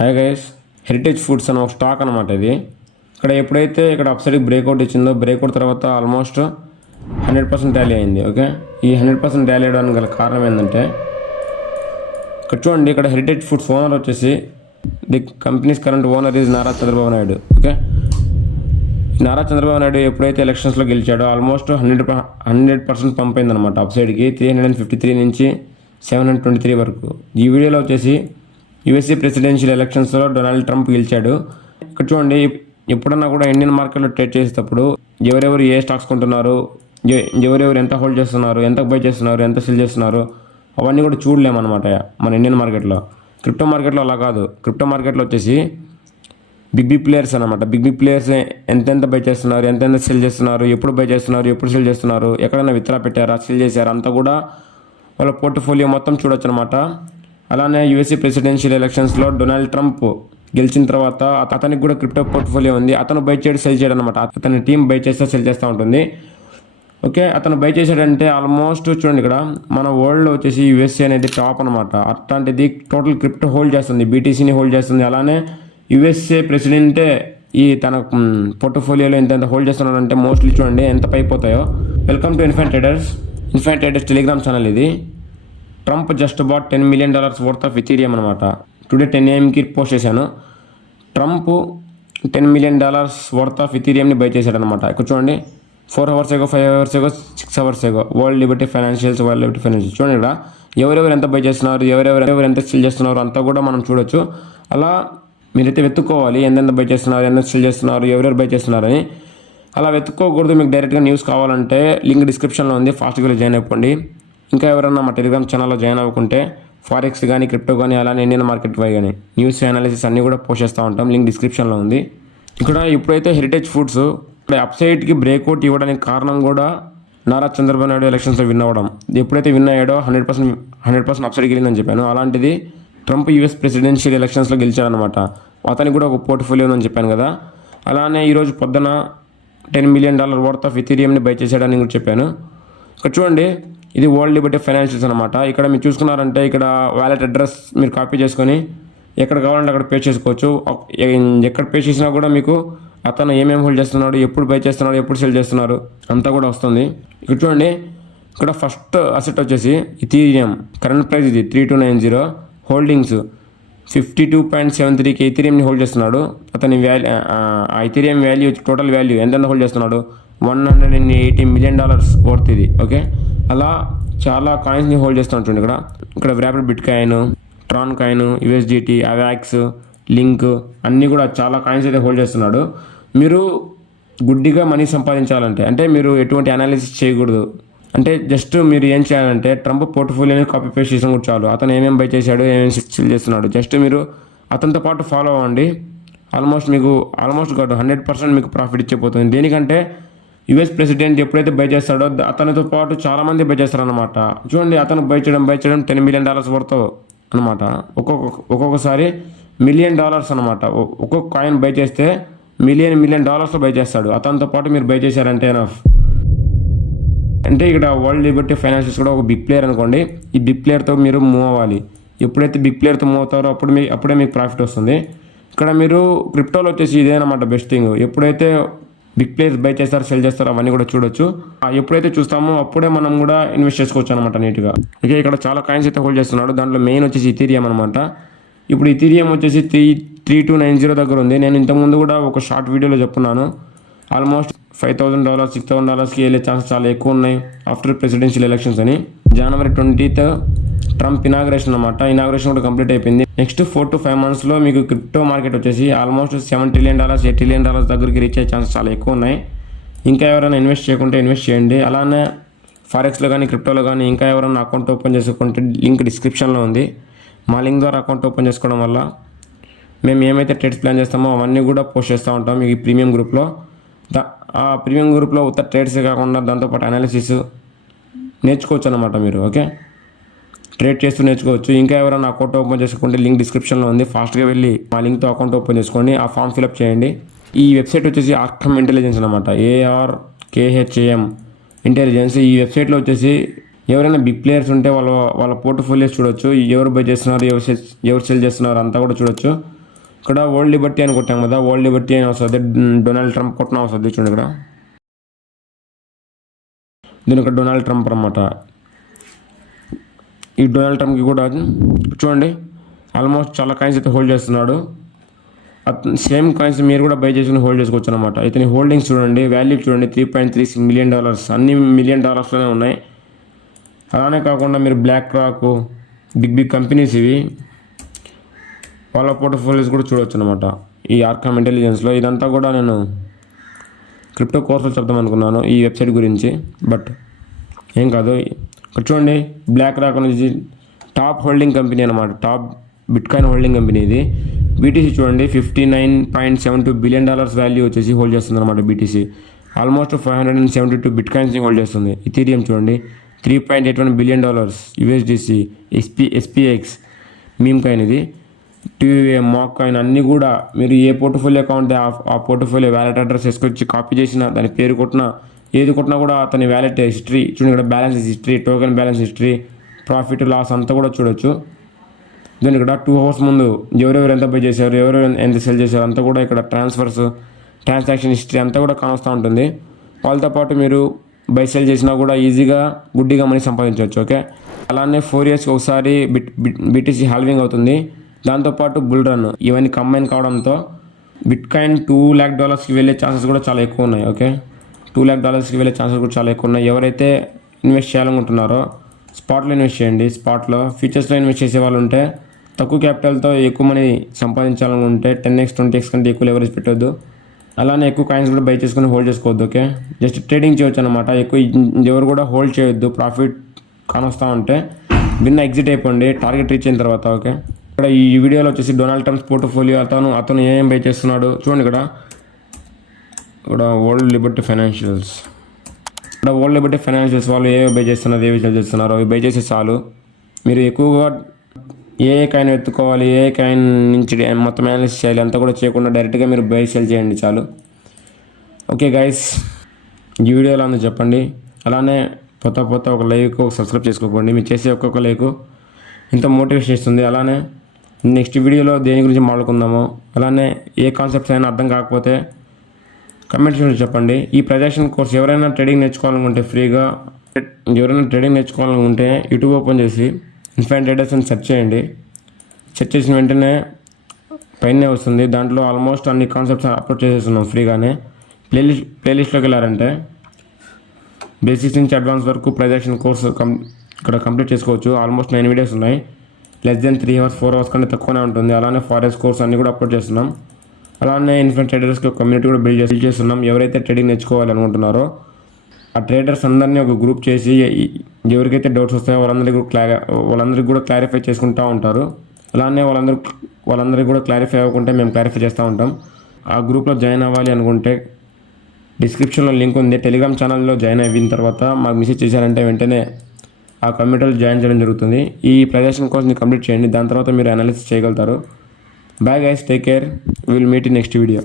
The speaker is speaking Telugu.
హాయ్ గైస్, హెరిటేజ్ ఫుడ్స్ అని ఒక స్టాక్ అనమాట ఇది. ఎప్పుడైతే అప్ సైడ్కి బ్రేక్అవుట్ ఇచ్చిందో, బ్రేక్అవుట్ తర్వాత ఆల్మోస్ట్ 100% ర్యాలీ అయింది. ఓకే, ఈ 100% ర్యాలీ అవ్వడానికి గల కారణం ఏంటంటే ఇక్కడ చూడండి, హెరిటేజ్ ఫుడ్స్ ఓనర్ వచ్చేసి the companies current owner is Nara Chandrababu Naidu. Okay, Nara Chandrababu Naidu ఎప్పుడైతే ఎలక్షన్స్లో గెలిచాడో ఆల్మోస్ట్ 100% పంప్ అయిందనమాట అప్ సైడ్కి. 353 నుంచి 723 వరకు. ఈ వీడియోలో వచ్చేసి యూఎస్ఏ ప్రెసిడెన్షియల్ ఎలక్షన్స్లో డొనాల్డ్ ట్రంప్ గెలిచాడు. ఇక్కడ చూడండి, ఎప్పుడన్నా కూడా ఇండియన్ మార్కెట్లో ట్రేడ్ చేసేటప్పుడు ఎవరెవరు ఏ స్టాక్స్ కొంటున్నారు, ఎవరెవరు ఎంత హోల్డ్ చేస్తున్నారు, ఎంత బై చేస్తున్నారు, ఎంత సెల్ చేస్తున్నారు, అవన్నీ కూడా చూడలేమన్నమాట మన ఇండియన్ మార్కెట్లో. క్రిప్టో మార్కెట్లో అలా కాదు. క్రిప్టో మార్కెట్లో వచ్చేసి బిగ్ ప్లేయర్స్ అనమాట. బిగ్ ప్లేయర్స్ ఎంతెంత బై చేస్తున్నారు, ఎంతెంత సెల్ చేస్తున్నారు, ఎప్పుడు బై చేస్తున్నారు, ఎప్పుడు సెల్ చేస్తున్నారు, ఎక్కడైనా విత్డ్రా పెట్టారా, సెల్ చేశారా, అంతా కూడా వాళ్ళ పోర్ట్ఫోలియో మొత్తం చూడొచ్చు అనమాట. అలానే యూఎస్ఏ ప్రెసిడెన్షియల్ ఎలక్షన్స్లో డొనాల్డ్ ట్రంప్ గెలిచిన తర్వాత అతనికి కూడా క్రిప్టో పోర్ట్ఫోలియో ఉంది. అతను బై చేయడం, సెల్ చేయడం అనమాట. అతని టీం బై చేస్తే సెల్ చేస్తూ ఉంటుంది. ఓకే, అతను బై చేశాడంటే ఆల్మోస్ట్ చూడండి, ఇక్కడ మన వరల్డ్లో వచ్చేసి యూఎస్ఏ అనేది టాప్ అనమాట. అట్లాంటిది టోటల్ క్రిప్టో హోల్డ్ చేస్తుంది, బీటీసీని హోల్డ్ చేస్తుంది. అలానే యూఎస్ఏ ప్రెసిడెంటే ఈ తన పోర్ట్ఫోలియోలో ఎంత హోల్డ్ చేస్తున్నాడంటే మోస్ట్లీ చూడండి ఎంత పైపోతాయో. Welcome to Infine traders Telegram channel ఇది. Trump just bought $10 million worth of Ethereum అనమాట. టుడే 10 AM పోస్ట్ చేశాను. ట్రంప్ $10 million వర్త్ ఆఫ్ ఇథీరియంని బై చేశాడనమాట. ఇక్కడ చూడండి, 4 hours ago, 5 hours ago, 6 hours ago. World Liberty financials చూడండి, ఇక్కడ ఎవరెవరు ఎంత బై చేస్తున్నారు, ఎవరెవరు ఎంత సెల్ చేస్తున్నారు అంతా కూడా మనం చూడొచ్చు. అలా మీరైతే వెతుక్కోవాలి, ఎంతెంత బై చేస్తున్నారు, ఎంత సెల్ చేస్తున్నారు, ఎవరెవరు బై చేస్తున్నారని. అలా వెతుక్కోకూడదు. మీకు డైరెక్ట్గా న్యూస్ కావాలంటే లింక్ డిస్క్రిప్షన్లో ఉంది, ఫాస్ట్గా జాయిన్ అయిపోండి. ఇంకా ఎవరన్నా మా టెలిగ్రామ్ ఛానల్లో జాయిన్ అవ్వకుంటే ఫారెక్స్ కానీ, క్రిప్టో కానీ, అలానే ఇండియన్ మార్కెట్ వై కానీ న్యూస్ అనాలిసిస్ అన్నీ కూడా పోస్ట్ చేస్తూ ఉంటాం. లింక్ డిస్క్రిప్షన్లో ఉంది. ఇప్పుడైతే హెరిటేజ్ ఫుడ్స్ అప్ సైడ్కి బ్రేక్అవుట్ ఇవ్వడానికి కారణం కూడా నారా చంద్రబాబు నాయుడు ఎలక్షన్స్లో విన్ అవ్వడం. ఎప్పుడైతే విన్ అయ్యాడో 100% అప్ సైడ్కి వెళ్ళిందని చెప్పాను. అలాంటిది ట్రంప్ యూఎస్ ప్రెసిడెన్షియల్ ఎలక్షన్స్లో గెలిచాడనమాట. అతనికి కూడా ఒక పోర్ట్ఫోలియో ఉందని చెప్పాను కదా. అలానే ఈరోజు పొద్దున $10 million వర్త్ ఆఫ్ ఇథీరియంని బై చేశాడని కూడా చెప్పాను. ఇక్కడ చూడండి, ఇది వరల్డ్ లిబర్టీ ఫైనాన్షియల్స్ అనమాట. ఇక్కడ మీరు చూసుకున్నారంటే ఇక్కడ వాలెట్ అడ్రస్ మీరు కాపీ చేసుకొని ఎక్కడ కావాలంటే అక్కడ పే చేసుకోవచ్చు. ఎక్కడ పే చేసినా కూడా మీకు అతను ఏమేమి హోల్డ్ చేస్తున్నాడు, ఎప్పుడు బై చేస్తున్నాడు, ఎప్పుడు సెల్ చేస్తున్నారు అంతా కూడా వస్తుంది. ఇక్కడ చూడండి, ఇక్కడ ఫస్ట్ అసెట్ వచ్చేసి ఇథీరియం. కరెంట్ ప్రైస్ ఇది 3290. హోల్డింగ్స్ 52.73 ఇథీరియంని హోల్డ్ చేస్తున్నాడు. అతని ఆ ఇథీరియం వాల్యూ, టోటల్ వాల్యూ ఎంత హోల్డ్ చేస్తున్నాడు, $180 million వర్త్ ఇది. ఓకే, అలా చాలా కాయిన్స్ని హోల్డ్ చేస్తున్నాడు. చూడండి, ఇక్కడ wrapped Bitcoin, Tron coin, USDT, Avax, Link అన్నీ కూడా చాలా కాయిన్స్ అయితే హోల్డ్ చేస్తున్నాడు. మీరు గుడ్డిగా మనీ సంపాదించాలంటే, అంటే మీరు ఎటువంటి అనాలిసిస్ చేయకూడదు. అంటే జస్ట్ మీరు ఏం చేయాలంటే ట్రంప్ పోర్ట్ఫోలియోని కాపీ పేస్ట్ చేసిన కూడా చాలు. అతను ఏమేమి బై చేశాడు, ఏమేమి సెల్ చేస్తున్నాడు, జస్ట్ మీరు అతనితో పాటు ఫాలో అవ్వండి. ఆల్మోస్ట్ కాదు 100% మీకు ప్రాఫిట్ ఇచ్చిపోతుంది. దేనికంటే యుఎస్ ప్రెసిడెంట్ ఎప్పుడైతే బై చేస్తాడో అతనితో పాటు చాలామంది బై చేస్తారనమాట. చూడండి, అతను బై చేయడం $10 million వర్త్ అనమాట. ఒక్కొక్కసారి $1 million అనమాట. ఒక్కొక్క కాయిన్ బై చేస్తే $1 million బై చేస్తాడు. అతనితో పాటు మీరు బై చేశారంటే ఎనఫ్. అంటే ఇక్కడ వరల్డ్ లిబర్టీ ఫైనాన్షియల్స్ కూడా ఒక బిగ్ ప్లేయర్ అనుకోండి. ఈ బిగ్ ప్లేయర్తో మీరు మూవ్ అవ్వాలి. ఎప్పుడైతే బిగ్ ప్లేయర్తో మూవ్ అవుతారో అప్పుడే మీకు ప్రాఫిట్ వస్తుంది. ఇక్కడ మీరు క్రిప్టోలో వచ్చేసి ఇదేనమాట బెస్ట్ థింగ్. ఎప్పుడైతే బిగ్ ప్లేయర్స్ బై చేస్తారు, సెల్ చేస్తారు, అవన్నీ కూడా చూడొచ్చు. ఎప్పుడైతే చూస్తామో అప్పుడే మనం కూడా ఇన్వెస్ట్ చేసుకోవచ్చు అనమాట నీట్గా. ఓకే, ఇక్కడ చాలా కాయిన్స్ అయితే హోల్డ్ చేస్తున్నాడు. దాంట్లో మెయిన్ వచ్చేసి ఇథీరియం అనమాట. ఇప్పుడు ఇథీరియం వచ్చేసి 3290 దగ్గర ఉంది. నేను ఇంతకుముందు కూడా ఒక షార్ట్ వీడియోలో చెప్పున్నాను. ఆల్మోస్ట్ $5,000, $6,000కి వెళ్ళే ఛాన్సెస్ చాలా ఎక్కువ ఉన్నాయి ఆఫ్టర్ ప్రెసిడెన్షియల్ ఎలక్షన్స్ అని. January 20th ట్రంప్ ఇనాగ్రేషన్ అనమాట. ఇనాగ్రేషన్ కూడా కంప్లీట్ అయిపోయింది. నెక్స్ట్ 4 to 5 monthsలో మీకు క్రిప్టో మార్కెట్ వచ్చేసి ఆల్మోస్ట్ $7 trillion, $8 trillion దగ్గరికి రీచ్ అయ్యే ఛాన్సెస్ చాలా ఎక్కువ ఉన్నాయి. ఇంకా ఎవరైనా ఇన్వెస్ట్ చేయకుంటే ఇన్వెస్ట్ చేయండి. అలానే ఫారెక్స్లో కానీ, క్రిప్టోలో కానీ ఇంకా ఎవరైనా అకౌంట్ ఓపెన్ చేసుకుంటే లింక్ డిస్క్రిప్షన్లో ఉంది. మా లింక్ ద్వారా అకౌంట్ ఓపెన్ చేసుకోవడం వల్ల మేము ఏమైతే ట్రేడ్స్ ప్లాన్ చేస్తామో అవన్నీ కూడా పోస్ట్ చేస్తూ ఉంటాం ఈ ప్రీమియం గ్రూప్లో. ఆ ప్రీమియం గ్రూప్లో ఉత్త ట్రేడ్సే కాకుండా దాంతోపాటు అనాలిసిస్ నేర్చుకోవచ్చు అనమాట మీరు. ఓకే, ట్రేడ్ చేస్తూ నేర్చుకోవచ్చు. ఇంకా ఎవరైనా అకౌంట్ ఓపెన్ చేసుకుంటే లింక్ డిస్క్రిప్షన్లో ఉంది. ఫాస్ట్గా వెళ్ళి మా లింక్తో అకౌంట్ ఓపెన్ చేసుకోండి. ఆ ఫామ్ ఫిల్అప్ చేయండి. ఈ వెబ్సైట్ వచ్చేసి ఆర్కమ్ ఇంటెలిజెన్స్ అనమాట. ARKHAM intelligence. ఈ వెబ్సైట్లో వచ్చేసి ఎవరైనా బిగ్ ప్లేయర్స్ ఉంటే వాళ్ళ పోర్ట్ఫోలియోస్ చూడొచ్చు. ఎవరు బై చేస్తున్నారు, ఎవరు సెల్ చేస్తున్నారు అంతా కూడా చూడొచ్చు. ఇక్కడ వరల్డ్ లిబర్టీ అని కొట్టాం కదా, వరల్డ్ లిబర్టీ అని వస్తుంది, డొనాల్డ్ ట్రంప్ కొట్టిన వస్తుంది చూడండి ఇక్కడ. దీని ఇక్కడ డొనాల్డ్ ట్రంప్ అనమాట. ఈ డొనాల్డ్ ట్రంప్కి కూడా చూడండి ఆల్మోస్ట్ చాలా కాయిన్స్ అయితే హోల్డ్ చేస్తున్నాడు. సేమ్ కాయిన్స్ మీరు కూడా బై చేసుకుని హోల్డ్ చేసుకోవచ్చు అనమాట. ఇతని హోల్డింగ్స్ చూడండి, వాల్యూ చూడండి, $3.36 మిలియన్, అన్ని $1 మిలియన్ ఉన్నాయి. అలానే కాకుండా మీరు బ్లాక్ రాక్, బిగ్ కంపెనీస్ ఇవి వాళ్ళ పోర్ట్ఫోలియోస్ కూడా చూడవచ్చు అనమాట ఈ ఆర్కామ్ ఇంటెలిజెన్స్లో. ఇదంతా కూడా నేను క్రిప్టో కోర్సులు చెప్తాం అనుకున్నాను ఈ వెబ్సైట్ గురించి, బట్ ఏం కాదు. ఇక్కడ చూడండి బ్లాక్ రాక్ అనేది టాప్ హోల్డింగ్ కంపెనీ అనమాట, టాప్ బిట్కాయిన్ హోల్డింగ్ కంపెనీ ఇది. బీటీసీ చూడండి $59.72 బిలియన్ వాల్యూ వచ్చేసి హోల్డ్ చేస్తుంది అనమాట. బీటీసీ ఆల్మోస్ట్ 572 బిట్కాయిన్స్ని హోల్డ్ చేస్తుంది. ఇథీరియం చూడండి $3.81 బిలియన్, యూఎస్డిసి, ఎస్పీఎక్స్ మీమ్ కాయిన్, ఇది టీవీ మాక్ కాయిన్, అన్నీ కూడా మీరు ఏ పోర్ట్ఫోలియో అకౌంట్ ఆ పోర్ట్ఫోలియో వ్యాలెట్ అడ్రస్ వేసుకొచ్చి కాపీ చేసిన దాని పేరు కొట్టినా ఏది కొట్టినా కూడా అతని వ్యాలెట్ హిస్టరీ చూడండి. ఇక్కడ balance history, token balance history, profit loss అంతా కూడా చూడొచ్చు. దీని ఇక్కడ 2 hours ముందు ఎవరెవరు ఎంత బై చేశారు, ఎవరెవరు ఎంత సెల్ చేశారు అంతా కూడా ఇక్కడ ట్రాన్సాక్షన్ హిస్టరీ అంతా కూడా కానొస్తూ ఉంటుంది. వాళ్ళతో పాటు మీరు బై సెల్ చేసినా కూడా ఈజీగా గుడ్డిగా మనీ సంపాదించవచ్చు. ఓకే, అలానే 4 yearsకి ఒకసారి బీటీసీ హాల్వింగ్ అవుతుంది. దాంతోపాటు బుల్ రన్ ఇవన్నీ కంబైన్ కావడంతో బిట్కాయిన్ $2 lakh వెళ్ళే ఛాన్సెస్ కూడా చాలా ఎక్కువ ఉన్నాయి. ఓకే, $2 lakh వెళ్ళే ఛాన్సెస్ కూడా చాలా ఎక్కువ ఉన్నాయి. ఎవరైతే ఇన్వెస్ట్ చేయాలనుకుంటున్నారో స్పాట్లో ఇన్వెస్ట్ చేయండి. స్పాట్లో ఫ్యూచర్స్లో ఇన్వెస్ట్ చేసే వాళ్ళు ఉంటే తక్కువ క్యాపిటల్తో ఎక్కువ మనీ సంపాదించాలనుకుంటే 10x 20x కంటే ఎక్కువ లెవరేజ్ పెట్టొద్దు. అలానే ఎక్కువ కాయిన్స్ కూడా బై చేసుకుని హోల్డ్ చేసుకోవద్దు. ఓకే, జస్ట్ ట్రేడింగ్ చేయొచ్చు అనమాట. ఎక్కువ ఎవరు కూడా హోల్డ్ చేయొద్దు. ప్రాఫిట్ కానొస్తా ఉంటే విన్న ఎగ్జిట్ అయిపోండి టార్గెట్ రీచ్ అయిన తర్వాత. ఓకే, ఇక్కడ ఈ వీడియోలో వచ్చేసి డొనాల్డ్ ట్రంప్ పోర్ట్ఫోలియో అతను ఏం బై చేస్తున్నాడు చూడండి. ఇక్కడ వరల్డ్ లిబర్టీ ఫైనాన్షియల్స్, ఇక్కడ వరల్డ్ లిబర్టీ ఫైనాన్షియల్స్ వాళ్ళు ఏ బై చేస్తున్నారు, ఏ విషయాలు చేస్తున్నారో అవి బై చేసే చాలు. మీరు ఎక్కువగా ఏ కాయిన్ ఎత్తుకోవాలి, ఏ కాయిన్ నుంచి మొత్తం అనాలిసిస్ చేయాలి అంతా కూడా చేయకుండా డైరెక్ట్గా మీరు బై సెల్ చేయండి చాలు. ఓకే గైస్, ఈ వీడియోలో అందరూ చెప్పండి. అలానే కొత్త ఒక లైక్ సబ్స్క్రైబ్ చేసుకోకండి. మీరు చేసే ఒక్కొక్క లైక్ ఇంత మోటివేషన్ ఇస్తుంది. అలానే నెక్స్ట్ వీడియోలో దేని గురించి మాట్లాడుకుందామో, అలానే ఏ కాన్సెప్ట్స్ అయినా అర్థం కాకపోతే కమెంట్ సెక్షన్లో చెప్పండి. ఈ ప్రజెక్షన్ కోర్స్ ఎవరైనా ట్రేడింగ్ నేర్చుకోవాలనుకుంటే ఫ్రీగా యూట్యూబ్ ఓపెన్ చేసి ఇన్ఫైనైట్ ట్రేడర్స్ అని సెర్చ్ చేయండి. సెర్చ్ చేసిన వెంటనే పైనే వస్తుంది. దాంట్లో ఆల్మోస్ట్ అన్ని కాన్సెప్ట్స్ అప్లోడ్ చేసేస్తున్నాం ఫ్రీగానే. ప్లేలిస్ట్లోకి వెళ్ళారంటే బేసిక్స్ నుంచి అడ్వాన్స్ వరకు ప్రజెక్షన్ కోర్స్ ఇక్కడ కంప్లీట్ చేసుకోవచ్చు. ఆల్మోస్ట్ 9 వీడియోస్ ఉన్నాయి. లెస్ దెన్ 3 hours 4 hours కంటే తక్కువనే ఉంటుంది. అలానే ఫారెస్ట్ కోర్స్ అన్ని కూడా అప్లోడ్ చేస్తున్నాం. అలానే ఇన్ఫైనైట్ ట్రేడర్స్కి ఒక కమ్యూనిటీ కూడా బిల్డ్ చేస్తున్నాం. ఎవరైతే ట్రేడింగ్ నేర్చుకోవాలనుకుంటున్నారో ఆ ట్రేడర్స్ అందరినీ ఒక గ్రూప్ చేసి ఎవరికైతే డౌట్స్ వస్తాయో వాళ్ళందరికీ కూడా క్లారిఫై చేసుకుంటూ ఉంటారు. అలానే వాళ్ళందరికీ కూడా క్లారిఫై అవ్వకుంటే మేము క్లారిఫై చేస్తూ ఉంటాం. ఆ గ్రూప్లో జాయిన్ అవ్వాలి అనుకుంటే డిస్క్రిప్షన్లో లింక్ ఉంది. టెలిగ్రామ్ ఛానల్లో జాయిన్ అయిన తర్వాత మాకు మెసేజ్ చేశారంటే వెంటనే ఆ కమ్యూనిటీలో జాయిన్ చేయడం జరుగుతుంది. ఈ ప్రజెక్షన్ కోర్స్ని కంప్లీట్ చేయండి. దాని తర్వాత మీరు అనాలిసిస్ చేయగలుగుతారు. Bye guys, take care, will meet in next video.